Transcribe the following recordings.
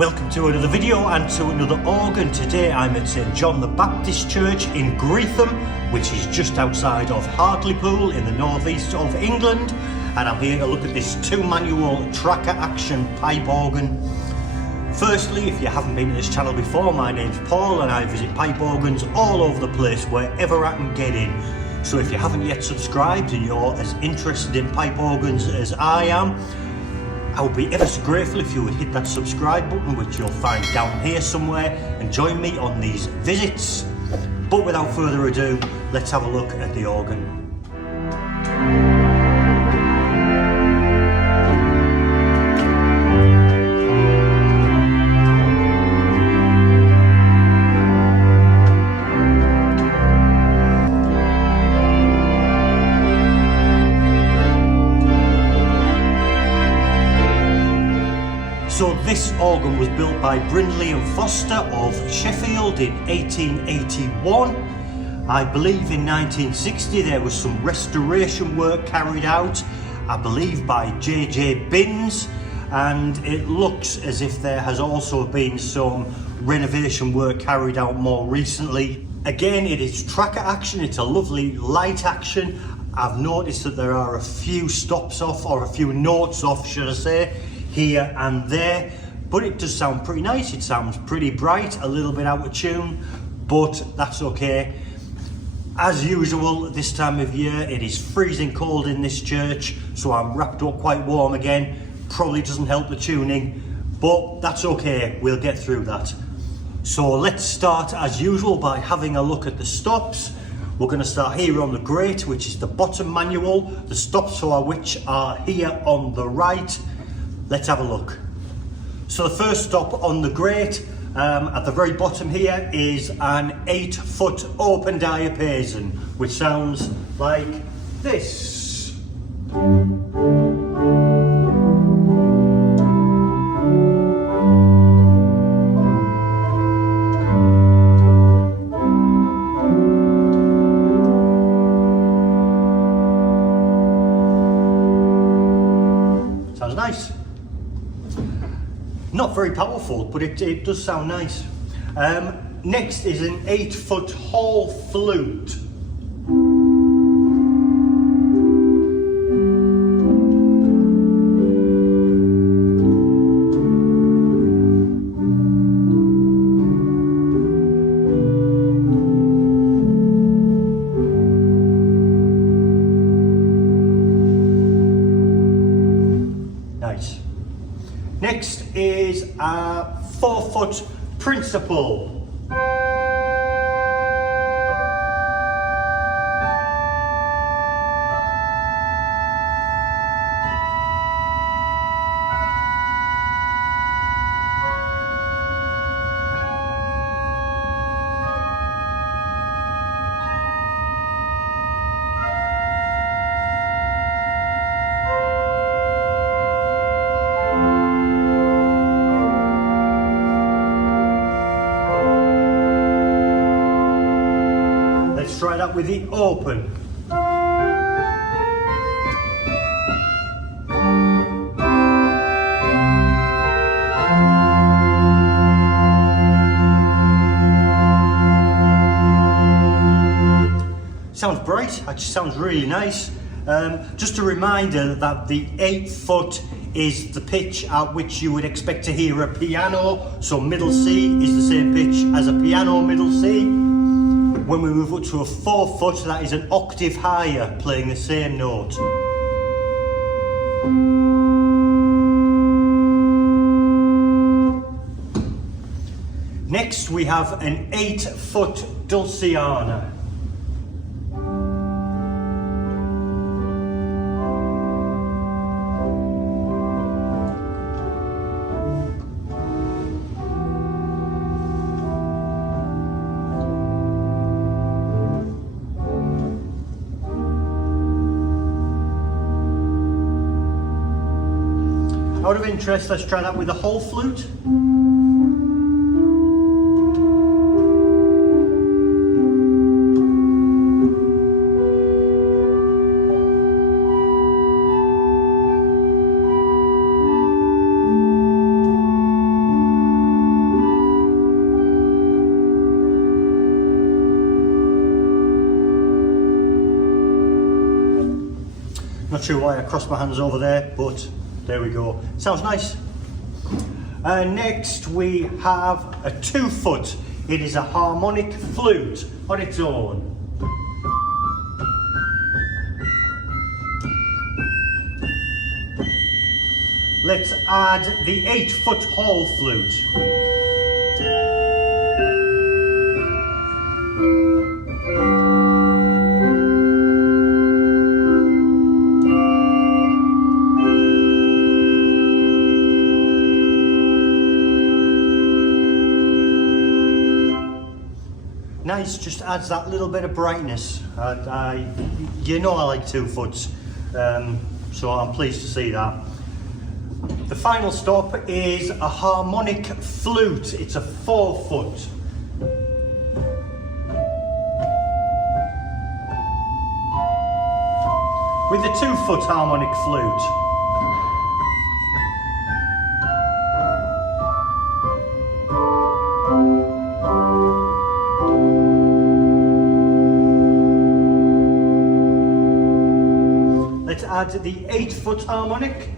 Welcome to another video and to another organ. Today I'm at St John the Baptist Church in Greetham, which is just outside of Hartlepool in the northeast of England, and I'm here to look at this 2-manual tracker action pipe organ. Firstly, if you haven't been to this channel before, my name's Paul and I visit pipe organs all over the place wherever I can get in. So if you haven't yet subscribed and you're as interested in pipe organs as I am, I would be ever so grateful if you would hit that subscribe button, which you'll find down here somewhere, and join me on these visits. But without further ado, let's have a look at the organ. So this organ was built by Brindley and Foster of Sheffield in 1881. I believe in 1960 there was some restoration work carried out, I believe by J.J. Binns, and it looks as if there has also been some renovation work carried out more recently. Again, it is tracker action, it's a lovely light action. I've noticed that there are a few stops off, or a few notes off should I say, here and there, but it does sound pretty nice. It sounds pretty bright, a little bit out of tune, but that's okay. As usual this time of year, it is freezing cold in this church, so I'm wrapped up quite warm again. Probably doesn't help the tuning, but that's okay, we'll get through that. So let's start as usual by having a look at the stops. We're going to start here on the grate, which is the bottom manual, the stops for which are here on the right. Let's have a look. So the first stop on the grate, at the very bottom here, is an 8-foot open diapason, which sounds like this. Sounds nice. Not very powerful, but it does sound nice. Next is an 8-foot hall flute. Nice. Next is a 4-foot principal. Try that with the open. Sounds bright, actually sounds really nice. Just a reminder that the 8-foot is the pitch at which you would expect to hear a piano, so middle C is the same pitch as a piano middle C. When we move up to a 4-foot, that is an octave higher, playing the same note. Next we have an 8-foot dulciana. Out of interest, let's try that with the whole flute. Not sure why I crossed my hands over there, but there we go. Sounds nice. Next we have a 2-foot. It is a harmonic flute on its own. Let's add the 8-foot hall flute. Nice, just adds that little bit of brightness. You know I like 2-foots, so I'm pleased to see that. The final stop is a harmonic flute. It's a 4-foot. With a 2-foot harmonic flute. Let's add the 8-foot harmonic.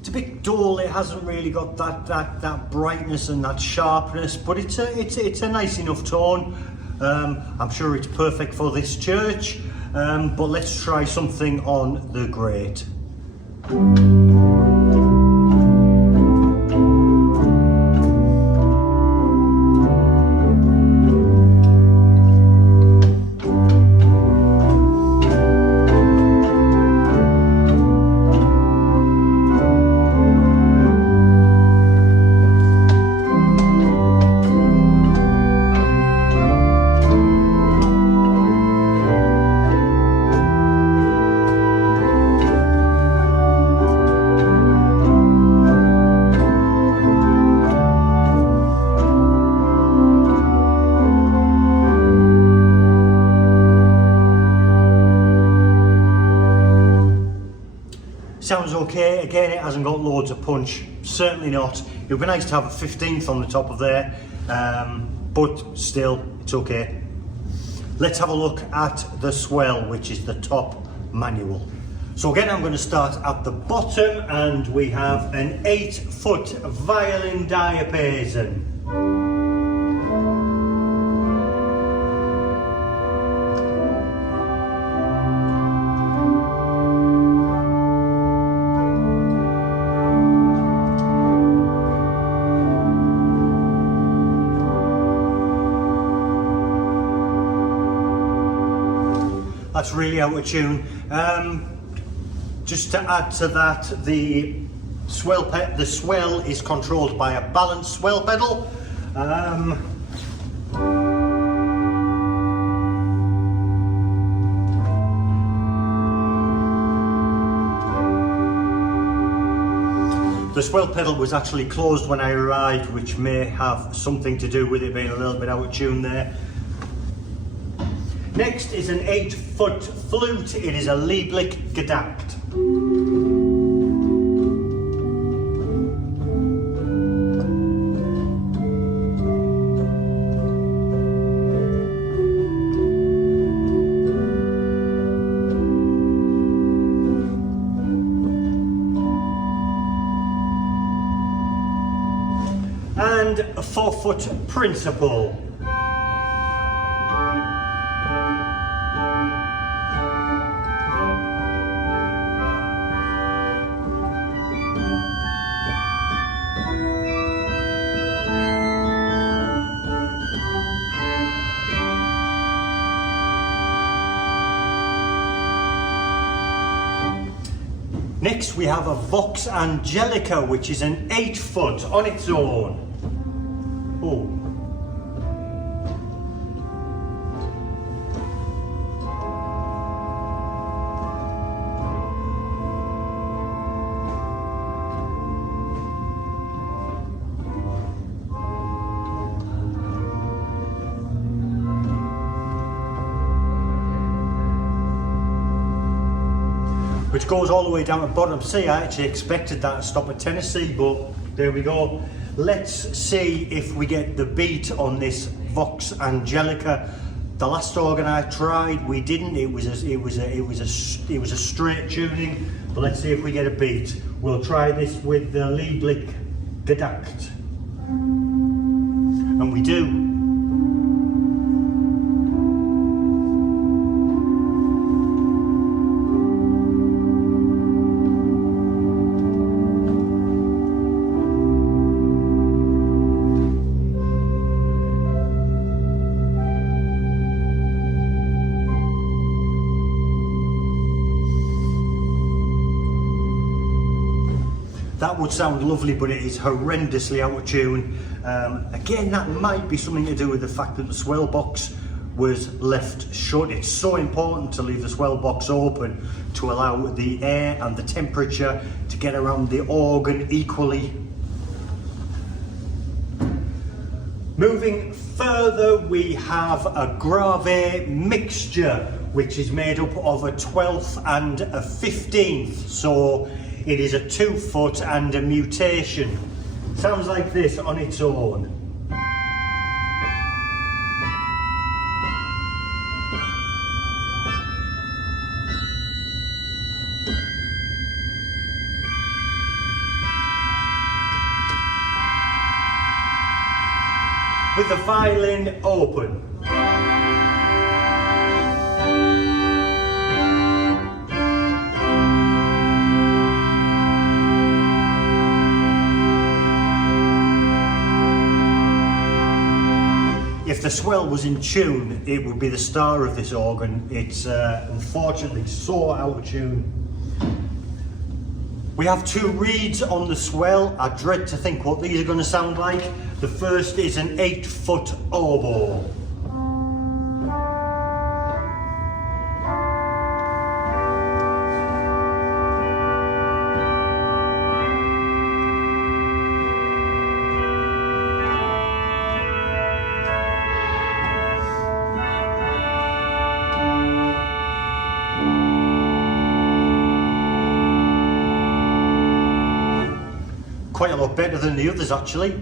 It's a bit dull, it hasn't really got that brightness and that sharpness, but it's a nice enough tone. I'm sure it's perfect for this church. But let's try something on the grate. Sounds okay. Again, it hasn't got loads of punch, certainly not. It would be nice to have a 15th on the top of there, but still, it's okay. Let's have a look at the Swell, which is the top manual. So again, I'm going to start at the bottom, and we have an 8-foot violin diapason. That's really out of tune. Just to add to that, the swell is controlled by a balanced swell pedal. The swell pedal was actually closed when I arrived, which may have something to do with it being a little bit out of tune there. Next is an 8-foot flute. It is a Lieblich Gedackt. And a 4-foot principal. Next we have a Vox Angelica, which is an 8-foot on its own. Oh. which goes all the way down to bottom C. I actually expected that to stop at Tennessee, but there we go. Let's see if we get the beat on this Vox Angelica. The last organ I tried, we didn't. It was a straight tuning, but let's see if we get a beat. We'll try this with the Lieblich Gedacht, and we do. That would sound lovely, but it is horrendously out of tune. Again, that might be something to do with the fact that the swell box was left shut. It's so important to leave the swell box open to allow the air and the temperature to get around the organ equally. Moving further, we have a grave mixture, which is made up of a 12th and a 15th. So it is a 2-foot and a mutation. Sounds like this on its own. With the violin open. If the swell was in tune, it would be the star of this organ. It's unfortunately so out of tune. We have 2 reeds on the swell. I dread to think what these are going to sound like. The first is an 8-foot oboe. Quite a lot better than the others actually.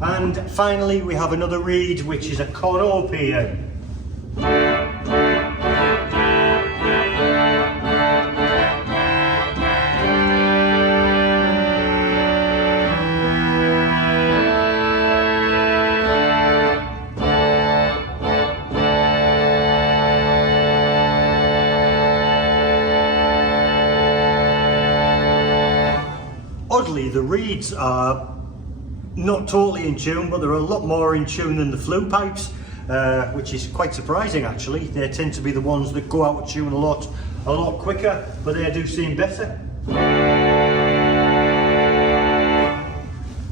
And finally we have another reed, which is a cornopian. Oddly, the reeds are not totally in tune, but they're a lot more in tune than the flue pipes, which is quite surprising actually. They tend to be the ones that go out of tune a lot quicker, but they do seem better.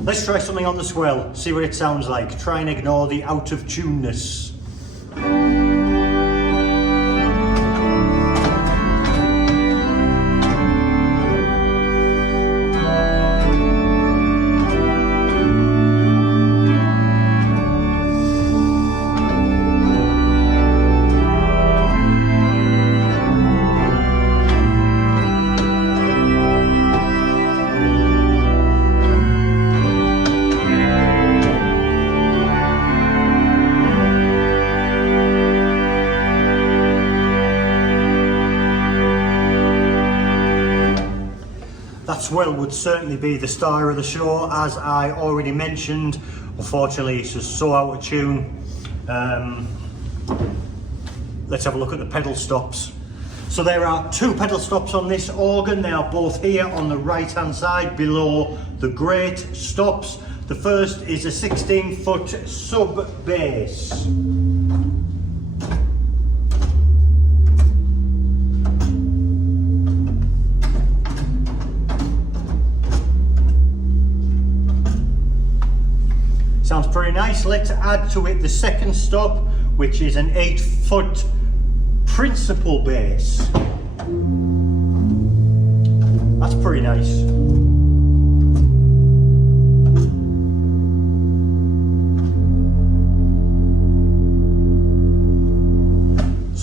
Let's try something on the swell, see what it sounds like. Try and ignore the out of tuneness. That swell would certainly be the star of the show, as I already mentioned. Unfortunately, it's just so out of tune. Let's have a look at the pedal stops. So there are 2 pedal stops on this organ. They are both here on the right hand side below the great stops. The first is a 16-foot sub bass. Sounds pretty nice. Let's add to it the second stop, which is an 8-foot principal bass. That's pretty nice.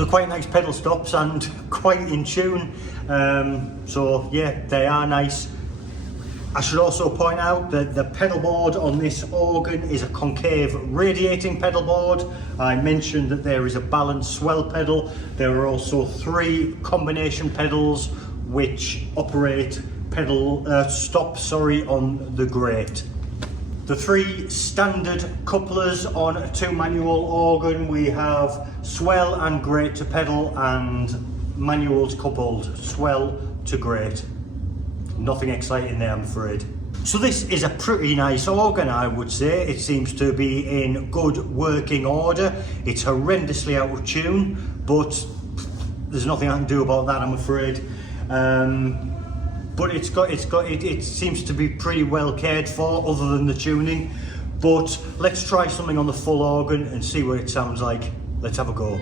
So quite nice pedal stops and quite in tune. So yeah, they are nice. I should also point out that the pedal board on this organ is a concave radiating pedal board. I mentioned that there is a balanced swell pedal. There are also 3 combination pedals which operate stops on the grate. The 3 standard couplers on a 2 manual organ, we have swell and grate to pedal and manuals coupled, swell to grate. Nothing exciting there, I'm afraid. So this is a pretty nice organ, I would say. It seems to be in good working order. It's horrendously out of tune, but there's nothing I can do about that, I'm afraid. But it seems to be pretty well cared for, other than the tuning. But let's try something on the full organ and see what it sounds like. Let's have a go.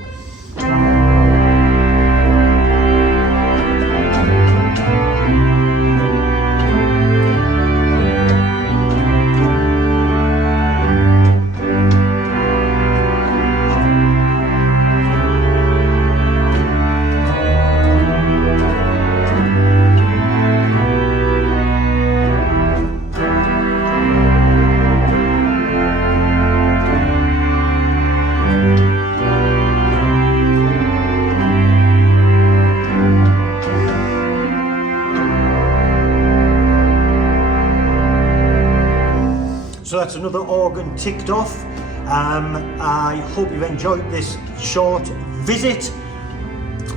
So that's another organ ticked off. I hope you've enjoyed this short visit.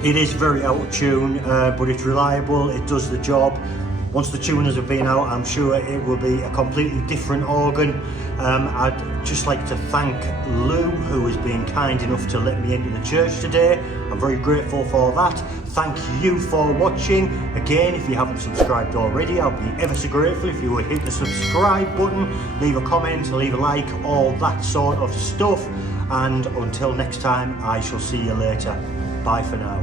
It is very out of tune, but it's reliable, it does the job. Once the tuners have been out, I'm sure it will be a completely different organ. I'd just like to thank Lou, who has been kind enough to let me into the church today. I'm very grateful for that. Thank you for watching. Again, if you haven't subscribed already, I'll be ever so grateful if you would hit the subscribe button, leave a comment, leave a like, all that sort of stuff. And until next time, I shall see you later. Bye for now.